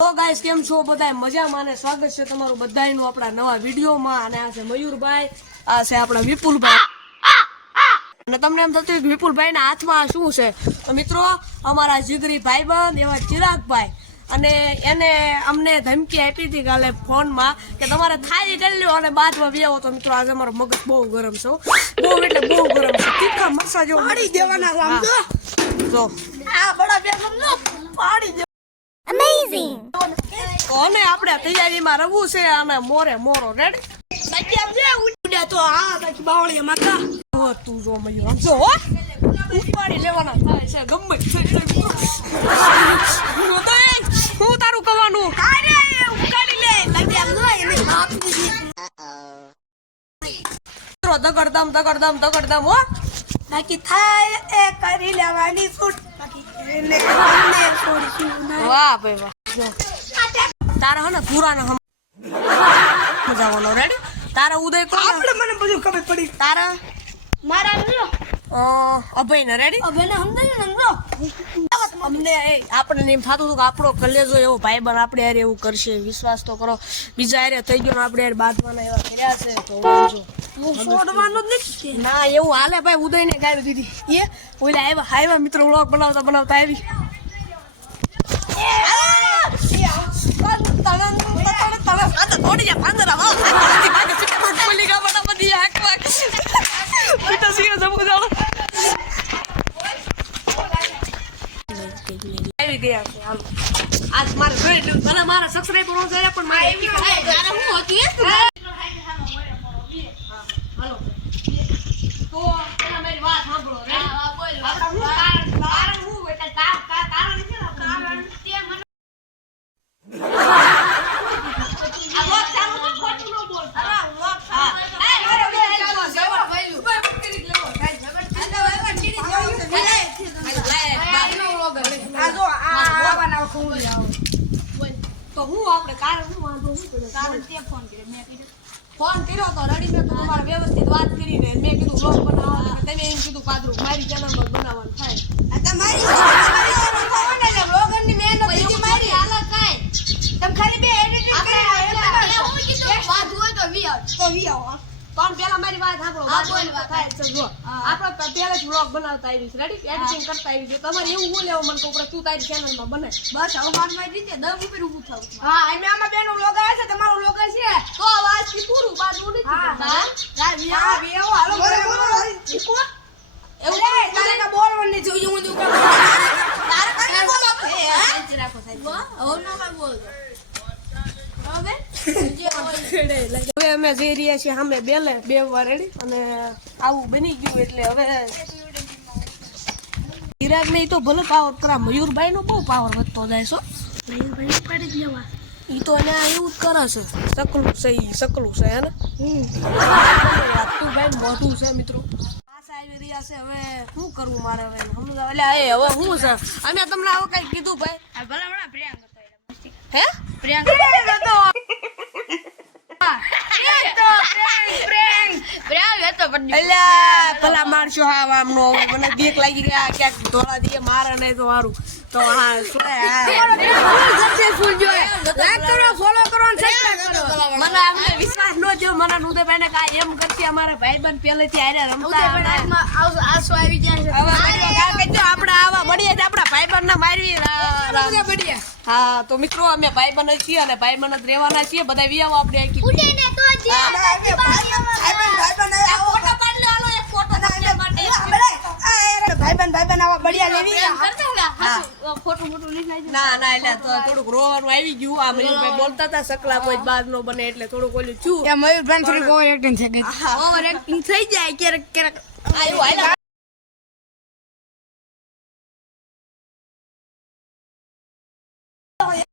તો ગાઈસ કેમ છો બધા મજામાં અને સ્વાગત છે તમારું બધાયનું આપણા નવા વિડીયોમાં અને આ છે મયુરભાઈ આ છે આપણા વિપુલભાઈ અને તમને એમ થતું કે વિપુલભાઈના હાથમાં શું છે તો મિત્રો અમારા જીગરી ભાઈબંધ એવા ચિરાગભાઈ અને એને અમને ધમકી આપી હતી કાલે ફોનમાં કે તમારે થાળી કરી લ્યો અને બાદમાં વ્યાવો તો મિત્રો આજે અમારો મગજ બહુ ગરમ છે બહુ એટલે બહુ ગરમ છે તીખા મરસા જેવો પાડી દેવાના તો આ બડા બેગમનો પાડી દે Amazing. કોને આપણે તૈયારીમાં રહું છે અને મોરે મોરો રેડી બાકી આમ જે ઉડ્યા તો આ બાકી બાવળી માતા હો તું જો મયો સમજો હો ઉપાડી લેવાના થાય છે ગમે છે હું તારું કવાનું અરે ઉકાડી લે બાકી આમ જો એને હાથ દીધી દગડદમ હો બાકી થાય એ કરી લેવાની છૂટ બાકી એને છોડીશું વાહ ભાઈ વાહ તારા હે ને પુરાના મજાવાનો રેડી તારા ઉદય કો આપણે મને બધું ખબર પડી તારા મારા અભય ને રેડી અભય ને સમજાય ને અમને આપણે એમ થતું હતું કે આપણો કલેજો એવો ભાઈબંધ આપણે યાર એવું કરશે વિશ્વાસ તો કરો બીજા યાર થઈ ગયો આપણે યાર બાંધવાના એવા કર્યા છે તો છોડવાનું જ નથી ના એવું હાલે ભાઈ ઉદય ને ગાડી દીધી એ ઓલા આવ્યા મિત્રો વ્લોગ બનાવતા આવી થોડી જા પાંદર આવો બોલી ગા બડા બધી આંખ પીટા સીએ જમુ જાવ આવી ગયા છે હાલો આજ મારે જોઈ લો ભલે મારા સબસ્ક્રાઇબર નો જાય પણ મારે એવી તારે હું હતી હાલો તો પેલા મારી વાત સાંભળો રે હા બોલ કારણ હું બેટા કારણ નથી ને કારણ તે મને તો હું આપણે કારણ હું વાંધો હું કર્યો કારણ તે ફોન કર્યો તો રડી મેં તમારે વ્યવસ્થિત વાત કરીને મેં કીધું બ્લોગ બનાવવાનો તમે એમ કીધું પાદરું મારી ચેનલ પર બનાવવાનું થાય તમારી બ્લોગરની મહેનત બીજી મારી હાલત કાઈ તમે ખાલી બે એડિટિંગ કરી હું કીધું વાત હોય તો વી આવો પણ પેલા મારી વાત સાંભળો વાત થાય છે જો આપણે પહેલા જ બ્લોગ બનાવતા આવીશ રેડી એડિટિંગ કરતા આવી છે તમારે એવું હું લેવો મને કોપરા તું તારી ચેનલમાં બને બસ હવે મારી રીતે 10 ઉપર ઊભું થાવ હા અમે આમાં બેનો બ્લોગ આવે છે તમારો બ્લોગ છે તો વાત થી પૂરું બાદ હું નથી હા વી આવો હાલો બોલો એવું તારે કા બોલવાની જોઈએ હું તારે કઈ બોલો રાખો સાહેબ ઓ નો કઈ બોલ હવે અમે જઈ રહ્યા છીએ સામે બે વાર રેડી અને આવું બની ગયું એટલે હવે ચિરાગ ને તો ભલે પાવર કરા મયુરભાઈ નો બહુ પાવર વધતો જાય છો મયુરભાઈ પાડી જ લેવા ઈ તો એને એવું જ કરે છે સકલું છે હે ને તું ભાઈ મોટું છે મિત્રો પાછા આવી રહ્યા છે હવે શું કરવું મારે હવે સમજાવ એટલે હવે શું છે અમે તમને આવું કઈ કીધું ભાઈ ભલે હમણાં પ્રિયાંક હતો હે પ્રિયાંક હતો ભલા મારશો હા આમ નો મને બીક લાગી ગયા ક્યાંક ધોળા દીએ મારે નહીં તો સારું તો હા ફોલો કરો મને અમને વિશ્વાસ ન જો મને ઉદયભાઈ ને કાંઈ એમ કરતી અમારા ભાઈબંધ પહેલેથી હારે રમતા આંસુ આવી જાય છે આપણે આવા મળીએ જ આપણા ભાઈબંધ ને મારવી હા તો મિત્રો અમે ભાઈબંધ જ છીએ અને ભાઈબંધ જ રહેવાના છીએ બધા વિયાવો આપણે ભાઈબંધ આવા બળિયા લેવી ના એટલે તો થોડુંક રોવાનું આવી ગયું આ મયુરભાઈ બોલતા હતા સકલા કોઈ બાદ નો બને એટલે થોડુંક ઓલું છું મયુરભાઈ થોડીક ઓવર એક્ટિંગ થઈ જાય ક્યારેક